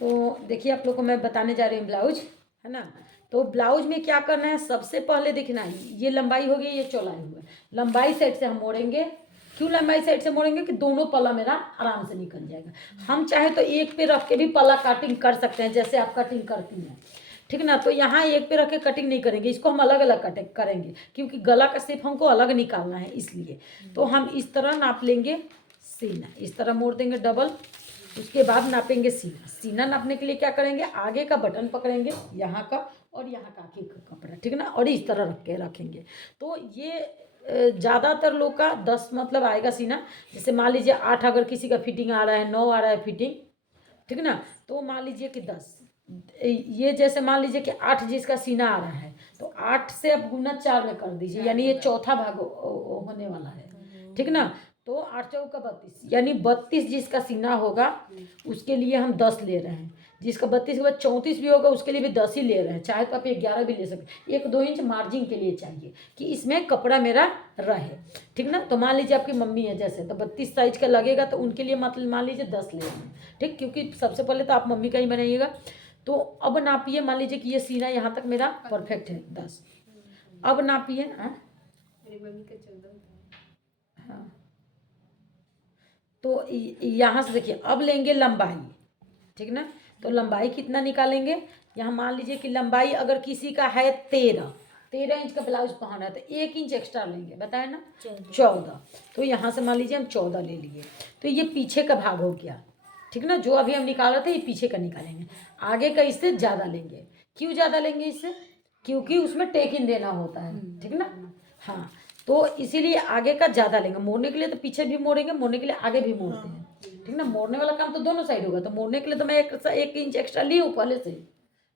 तो देखिए आप लोग को मैं बताने जा रही हूँ ब्लाउज, है ना। तो ब्लाउज में क्या करना है, सबसे पहले देखना है ये लंबाई हो गई, ये चौड़ाई हो गई। लंबाई साइड से हम मोड़ेंगे। क्यों लंबाई साइड से मोड़ेंगे कि दोनों पल्ला मेरा आराम से निकल जाएगा। हम चाहे तो एक पे रख के भी पल्ला कटिंग कर सकते हैं, जैसे आप कटिंग करती हैं, ठीक ना। तो यहाँ एक पे रख के कटिंग नहीं करेंगे, इसको हम अलग अलग कटिंग करेंगे, क्योंकि गला का शेप हमको अलग निकालना है इसलिए। तो हम इस तरह नाप लेंगे सीना, इस तरह मोड़ देंगे डबल। उसके बाद नापेंगे सीना। सीना नापने के लिए क्या करेंगे, आगे का बटन पकड़ेंगे यहाँ का और यहाँ का आगे का कपड़ा, ठीक ना, और इस तरह रख के रखेंगे। तो ये ज़्यादातर लोग का 10 मतलब आएगा सीना। जैसे मान लीजिए 8 अगर किसी का फिटिंग आ रहा है, 9 आ रहा है फिटिंग, ठीक ना, तो मान लीजिए कि 10। ये जैसे मान लीजिए कि 8 जिसका सीना आ रहा है, तो 8 से अब गुना 4 में कर दीजिए, यानी ये चौथा भाग होने वाला है, ठीक ना। तो 8 चौका 32, यानी 32 जिसका सीना होगा उसके लिए हम 10 ले रहे हैं। जिसका 32 के बाद 34 भी होगा उसके लिए भी 10 ही ले रहे हैं। चाहे तो आप 11 भी ले सकते, 1-2 इंच मार्जिन के लिए चाहिए कि इसमें कपड़ा मेरा रहे, ठीक ना। तो मान लीजिए आपकी मम्मी है जैसे, तो 32 साइज का लगेगा, तो उनके लिए मतलब मान लीजिए 10 ले रहे हैं, ठीक। क्योंकि सबसे पहले तो आप मम्मी का ही बनाइएगा। तो अब नापिए, मान लीजिए कि ये सीना यहाँ तक मेरा परफेक्ट है 10। अब नापिए। मेरी मम्मी का 14 हाँ, तो यहाँ से देखिए अब लेंगे लंबाई, ठीक ना। तो लंबाई कितना निकालेंगे, यहाँ मान लीजिए कि लंबाई अगर किसी का है 13 इंच का ब्लाउज पहना है, तो 1 इंच एक्स्ट्रा लेंगे, बताए ना 14। तो यहाँ से मान लीजिए हम 14 ले लिए। तो ये पीछे का भाग हो गया, ठीक ना। जो अभी हम निकाल रहे थे ये पीछे का निकालेंगे, आगे का इससे ज़्यादा लेंगे। क्यों ज़्यादा लेंगे इससे, क्योंकि उसमें टेक इन देना होता है, ठीक ना। हाँ, तो इसीलिए आगे का ज़्यादा लेंगे। मोड़ने के लिए तो पीछे भी मोड़ेंगे, मोड़ने के लिए आगे भी मोड़ते हैं, ठीक ना। मोड़ने वाला काम तो दोनों साइड होगा, तो मोड़ने के लिए तो मैं 1 इंच एक्स्ट्रा ली हूँ पहले से,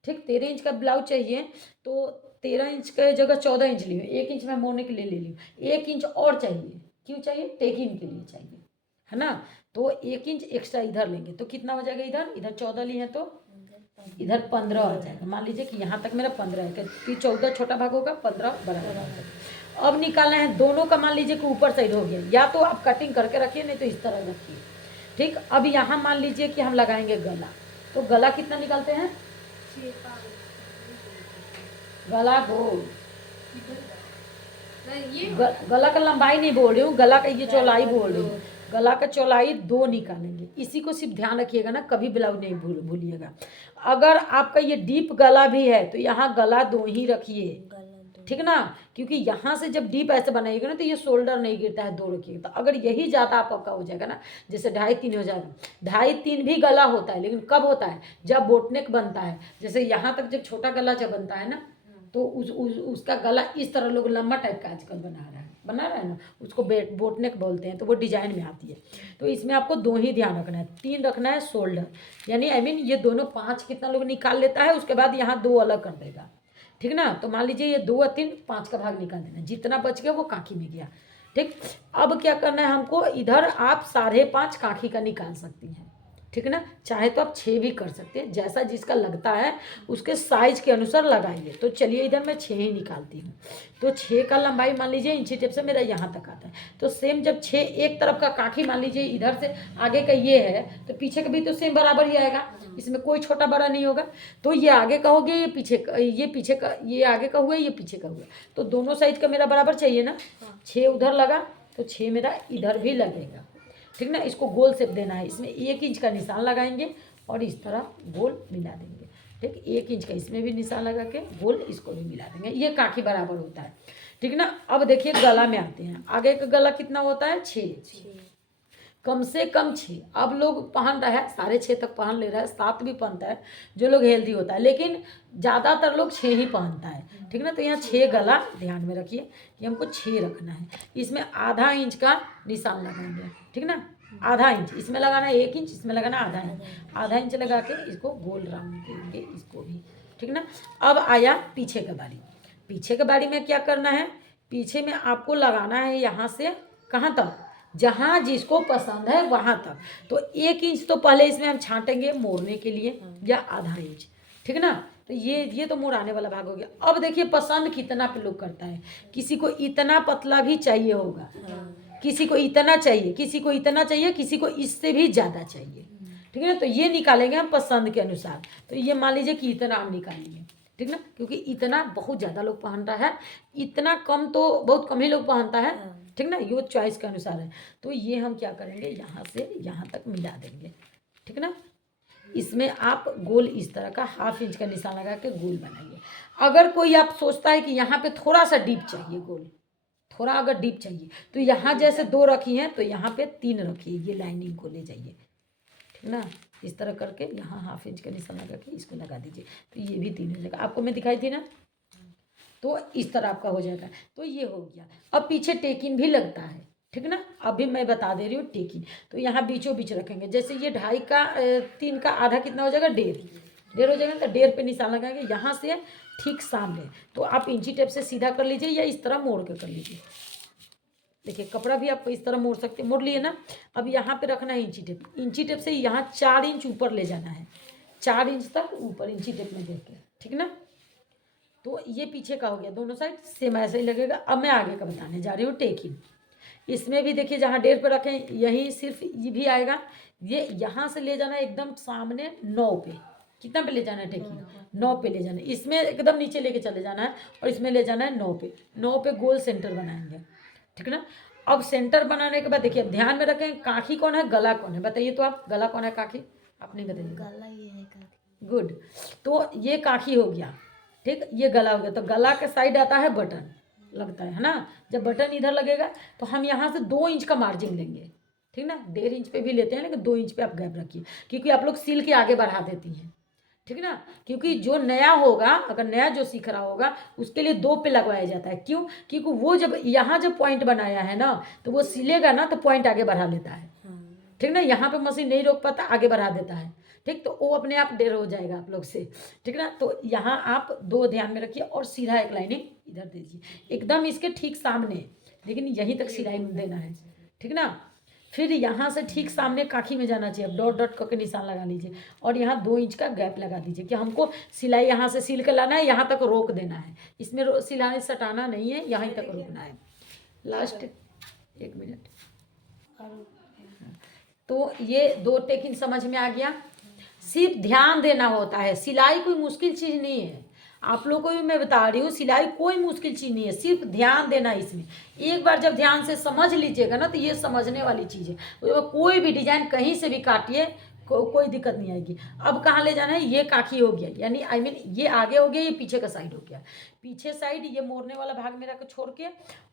ठीक। 13 इंच का ब्लाउज चाहिए, तो 13 इंच के जगह 14 इंच ली हूँ, 1 इंच मैं मोड़ने के लिए ले ली हूँ। 1 इंच और चाहिए, क्यों चाहिए, टेकिंग के लिए चाहिए, है ना। तो 1 इंच एक्स्ट्रा इधर लेंगे, तो कितना हो जाएगा, इधर 14 लिए हैं तो इधर 15 आ जाएगा। मान लीजिए कि यहाँ तक मेरा 15 है, क्योंकि 14 छोटा भाग होगा, 15 बड़ा भाग होगा। अब निकालना है दोनों का, मान लीजिए कि ऊपर साइड हो गया, या तो आप कटिंग करके रखिए, नहीं तो इस तरह रखिए, ठीक। अब यहाँ मान लीजिए कि हम लगाएंगे गला, तो गला कितना निकालते हैं, गला गोल, गला का लंबाई नहीं बोल रही हूँ, गला का ये चौड़ाई बोल रही हूँ। गला का चौड़ाई 2 निकालेंगे। इसी को सिर्फ ध्यान रखिएगा ना, कभी ब्लाउज नहीं भूलिएगा। अगर आपका ये डीप गला भी है तो यहाँ गला 2 ही रखिए, ठीक ना। क्योंकि यहाँ से जब डीप ऐसे बनाइएगा ना तो ये शोल्डर नहीं गिरता है, 2 रखिएगा। तो अगर यही ज़्यादा आपका हो जाएगा ना, जैसे 2.5-3 हो जाएगा, 2.5-3 भी गला होता है, लेकिन कब होता है, जब बोटनेक बनता है। जैसे यहाँ तक जब छोटा गला जब बनता है ना, तो उसका गला इस तरह लोग लंबा टाइप का आजकल बना रहा है ना, उसको बोटनेक बोलते हैं, तो वो डिजाइन में आती है। तो इसमें आपको 2 ही ध्यान रखना है, 3 रखना है शोल्डर, यानी आई मीन ये दोनों 5 कितना लोग निकाल लेता है, उसके बाद यहाँ 2 अलग कर देगा, ठीक ना। तो मान लीजिए ये 2 और 3, 5 का भाग निकाल देना, जितना बच गया वो काखी में गया, ठीक। अब क्या करना है हमको, इधर आप 5.5 काखी का निकाल सकती हैं, ठीक है ना। चाहे तो आप 6 भी कर सकते हैं, जैसा जिसका लगता है उसके साइज के अनुसार लगाइए। तो चलिए इधर मैं 6 ही निकालती हूँ। तो 6 का लंबाई मान लीजिए इंची टेप से मेरा यहाँ तक आता है। तो सेम जब 6 एक तरफ का काखी मान लीजिए इधर से आगे का ये है, तो पीछे का भी तो सेम बराबर ही आएगा, इसमें कोई छोटा बड़ा नहीं होगा। तो ये आगे का हो गया, ये पीछे का, ये आगे का हुआ, ये पीछे का हुआ। तो दोनों साइज का मेरा बराबर चाहिए ना। 6 उधर लगा तो 6 मेरा इधर भी लगेगा, ठीक ना। इसको गोल शेप देना है, इसमें 1 इंच का निशान लगाएंगे और इस तरह गोल मिला देंगे, ठीक। 1 इंच का इसमें भी निशान लगा के गोल इसको भी मिला देंगे, ये काखी बराबर होता है, ठीक ना। अब देखिए गला में आते हैं, आगे का गला कितना होता है, 6, कम से कम 6। अब लोग पहन रहा है 6.5 तक पहन ले रहा है, 7 भी पहनता है जो लोग हेल्दी होता है, लेकिन ज़्यादातर लोग 6 ही पहनता है, ठीक ना। तो यहाँ 6 गला ध्यान में रखिए कि हमको 6 रखना है। इसमें आधा इंच का निशान लगाएंगे, ठीक ना। आधा इंच इसमें लगाना है, 1 इंच इसमें लगाना, आधा इंच लगा के इसको गोल राउंड देंगे, इसको भी, ठीक ना। अब आया पीछे का बारी। पीछे के बारी में क्या करना है, पीछे में आपको लगाना है यहाँ से कहाँ तक, जहाँ जिसको पसंद है वहाँ तक। तो 1 इंच तो पहले इसमें हम छांटेंगे मोड़ने के लिए, या आधा इंच, ठीक ना। तो ये तो मोड़ आने वाला भाग हो गया। अब देखिए पसंद कितना पे लोग करता है, किसी को इतना पतला भी चाहिए होगा, किसी को इतना चाहिए, किसी को इतना चाहिए, किसी को इससे भी ज़्यादा चाहिए, ठीक है ना। तो ये निकालेंगे हम पसंद के अनुसार। तो ये मान लीजिए कि इतना हम निकालेंगे, ठीक ना, क्योंकि इतना बहुत ज़्यादा लोग पहनता है, इतना कम तो बहुत कम ही लोग पहनता है, ठीक ना, ये चॉइस के अनुसार है। तो ये हम क्या करेंगे, यहाँ से यहाँ तक मिला देंगे, ठीक ना। इसमें आप गोल इस तरह का 1/2 इंच का निशान लगा के गोल बनाइए। अगर कोई आप सोचता है कि यहाँ पे थोड़ा सा डीप चाहिए गोल, थोड़ा अगर डीप चाहिए, तो यहाँ जैसे 2 रखी हैं तो यहाँ पे 3 रखिए, ये लाइनिंग को ले जाइए, ठीक ना। इस तरह करके यहाँ 1/2 इंच का निशान लगा के इसको लगा दीजिए, तो ये भी 3 हो जाएगा। आपको मैं दिखाई थी ना, तो इस तरह आपका हो जाएगा। तो ये हो गया। अब पीछे टेकिन भी लगता है, ठीक ना, अभी मैं बता दे रही हूँ टेकिन। तो यहाँ बीचों बीच रखेंगे, जैसे ये 2.5 का 3 का आधा कितना हो जाएगा, 1.5 हो जाएगा। तो 1.5 पे निशान लगाएंगे, यहाँ से ठीक सामने। तो आप इंची टेप से सीधा कर लीजिए या इस तरह मोड़ के कर लीजिए। देखिए कपड़ा भी आप इस तरह मोड़ सकते, मोड़ लिए ना। अब यहाँ पे रखना है इंची टेप, इंची टेप से यहाँ 4 इंच ऊपर ले जाना है, 4 इंच तक ऊपर इंची टेप में देख के, ठीक ना। तो ये पीछे का हो गया, दोनों साइड सेम ऐसे ही लगेगा। अब मैं आगे का बताने जा रही हूँ टेकिन। इसमें भी देखिए जहाँ 1.5 पे रखें यही सिर्फ ये भी आएगा, ये यहाँ से ले जाना है एकदम सामने 9 पे। कितना पे ले जाना है टेकिन, 9 पे ले जाना है। इसमें एकदम नीचे लेके चले जाना है और इसमें ले जाना है 9 पे। 9 पे गोल सेंटर बनाएंगे, ठीक ना। अब सेंटर बनाने के बाद देखिए ध्यान में रखें, काखी कौन है, गला कौन है, बताइए तो आप, गला कौन है, काखी आप नहीं बताइए। गला ये है काकी। गुड। तो ये काखी हो गया, ठीक, ये गला हो गया। तो गला के साइड आता है बटन लगता है ना। जब बटन इधर लगेगा तो हम यहाँ से 2 इंच का मार्जिन लेंगे, ठीक ना। 1.5 इंच पे भी लेते हैं लेकिन 2 इंच पे आप गैप रखिए, क्योंकि आप लोग सिल के आगे बढ़ा देती हैं, ठीक ना। क्योंकि जो नया होगा, अगर नया जो सीख रहा होगा उसके लिए 2 पे लगवाया जाता है। क्यों, क्योंकि वो जब यहाँ जब पॉइंट बनाया है ना, तो वो सिलेगा ना तो पॉइंट आगे बढ़ा लेता है, ठीक ना। यहाँ पे मशीन नहीं रोक पाता, आगे बढ़ा देता है, ठीक। तो वो अपने आप 1.5 हो जाएगा आप लोग से, ठीक ना। तो यहाँ आप 2 ध्यान में रखिए और सीधा एक लाइनिंग इधर दीजिए, एकदम इसके ठीक सामने, लेकिन यहीं तक सिलाई देना है, ठीक ना। फिर यहाँ से ठीक सामने काखी में जाना चाहिए, डॉट डॉट करके निशान लगा लीजिए और यहाँ 2 इंच का गैप लगा दीजिए कि हमको सिलाई यहाँ से सिल के लाना है, यहाँ तक रोक देना है। इसमें सिलाई सटाना नहीं है, यहीं तक रोकना है। Last 1 minute. तो ये 2 टेकिन समझ में आ गया। सिर्फ ध्यान देना होता है, सिलाई कोई मुश्किल चीज़ नहीं है। आप लोग को भी मैं बता रही हूँ, सिलाई कोई मुश्किल चीज़ नहीं है, सिर्फ ध्यान देना इसमें। एक बार जब ध्यान से समझ लीजिएगा ना, तो ये समझने वाली चीज़ है। तो कोई भी डिजाइन कहीं से भी काटिए, कोई दिक्कत नहीं आएगी। अब कहाँ ले जाना है, ये काखी हो गया, यानी आई मीन ये आगे हो गया, ये पीछे का साइड हो गया। पीछे साइड ये मोड़ने वाला भाग मेरा को छोड़ के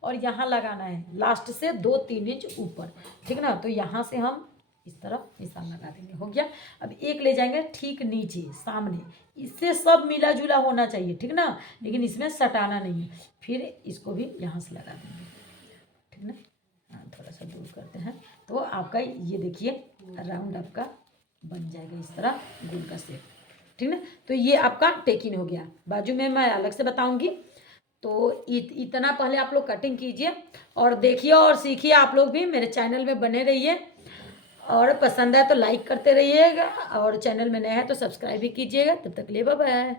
और यहाँ लगाना है लास्ट से 2-3 इंच ऊपर, ठीक ना। तो यहाँ से हम इस तरह निशान लगा देंगे, हो गया। अब एक ले जाएंगे ठीक नीचे सामने, इससे सब मिला जुला होना चाहिए, ठीक ना, लेकिन इसमें सटाना नहीं है। फिर इसको भी यहाँ से लगा देंगे, ठीक ना। हाँ, थोड़ा सा दूर करते हैं। तो आपका ये देखिए राउंड आपका बन जाएगा इस तरह गोल का शेप, ठीक ना। तो ये आपका टेकिन हो गया। बाजू में मैं अलग से बताऊंगी। तो इतना पहले आप लोग कटिंग कीजिए और देखिए और सीखिए। आप लोग भी मेरे चैनल में बने रहिए और पसंद आए तो लाइक करते रहिएगा और चैनल में नया है तो सब्सक्राइब भी कीजिएगा। तब तक ले बाय बाय।